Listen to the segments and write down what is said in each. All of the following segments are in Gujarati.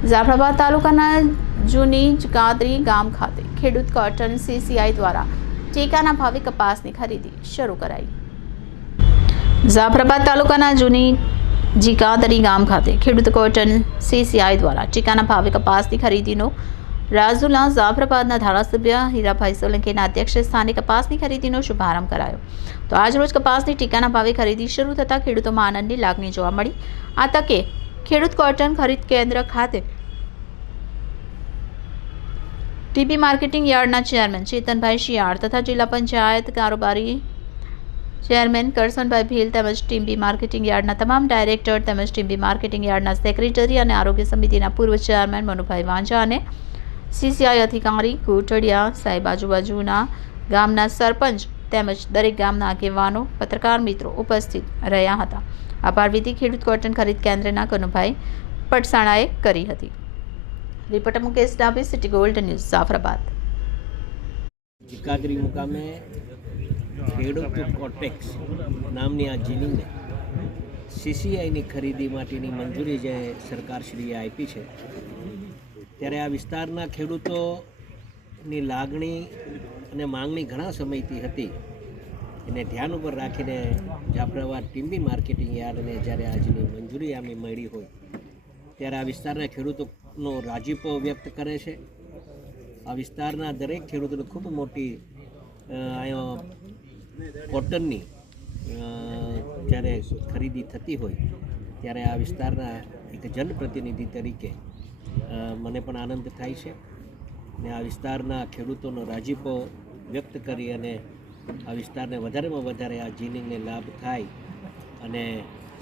જાફરાબાદ તાલુકાના જૂની ગાદરી ગામ ખાતે ખેડૂત કોટન સીસીઆઈ દ્વારા ટેકાના ભાવે કપાસની ખરીદી શરૂ કરાઈ। જાફરાબાદ તાલુકાના જૂની જીકાદરી ગામ ખાતે ખેડૂત કોટન સીસીઆઈ દ્વારા ટેકાના ભાવે કપાસની ખરીદીનો રાજુલા જાફરાબાદના ધારાસભ્ય હીરાભાઈ સોલંકીના અધ્યક્ષ સ્થાને કપાસની ખરીદીનો શુભારંભ કરાયો। તો આજરોજ કપાસની ટેકાના ભાવે ખરીદી શરૂ થતાં ખેડૂતોમાં આનંદની લાગણી જોવા મળી। આ તકે ખેડૂત કોટન ખરીદ કેન્દ્ર ખાતે ટીબી માર્કેટિંગ યાર્ડના ચેરમેન ચેતનભાઈ શિયાળ તથા જિલ્લા પંચાયત કારોબારી ચેરમેન કરસનભાઈ ભીલ તેમજ ટીબી માર્કેટિંગ યાર્ડના તમામ ડાયરેક્ટર તેમજ ટીબી માર્કેટિંગ યાર્ડના સેક્રેટરી અને આરોગ્ય સમિતિના પૂર્વ ચેરમેન મનુભાઈ વાંઝા અને સીસીઆઈ અધિકારી કોટડિયા સાહેબ, આજુબાજુના ગામના સરપંચ તેમજ દરેક ગામના આગેવાનો, પત્રકાર મિત્રો ઉપસ્થિત રહ્યા હતા। આભાર વિધિ ખેડૂત કોટન ખરીદ કેન્દ્રના કનુભાઈ પટસાણાએ કરી હતી। Reporter Mukesh Dabhi, city gold news, Jafrabad. Jikadri મુકામે ખેડૂત કોટેક્સ નામની આ જીનિંગને સીસીઆઈની ખરીદી માટેની મંજૂરી જે સરકારશ્રીએ આપી છે, ત્યારે આ વિસ્તારના ખેડૂતોની લાગણી અને માંગણી ઘણા સમયથી હતી। એને ધ્યાન ઉપર રાખીને જાફરાબાદ ટીબી માર્કેટિંગ યાર્ડને જ્યારે આજની મંજૂરી આમી મળી હોય ત્યારે આ વિસ્તારના ખેડૂતોનો રાજીપો વ્યક્ત કરે છે। આ વિસ્તારના દરેક ખેડૂતોને ખૂબ મોટી કોટનની જ્યારે ખરીદી થતી હોય ત્યારે આ વિસ્તારના એક જનપ્રતિનિધિ તરીકે મને પણ આનંદ થાય છે ને આ વિસ્તારના ખેડૂતોનો રાજીપો વ્યક્ત કરી અને આ વિસ્તારને વધારેમાં વધારે આ જીનિંગને લાભ થાય અને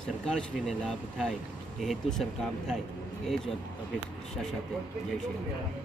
સરકારશ્રીને લાભ થાય એ હેતુસર કામ થાય એ જ અપેક્ષા સાથે જય શ્રી રામ।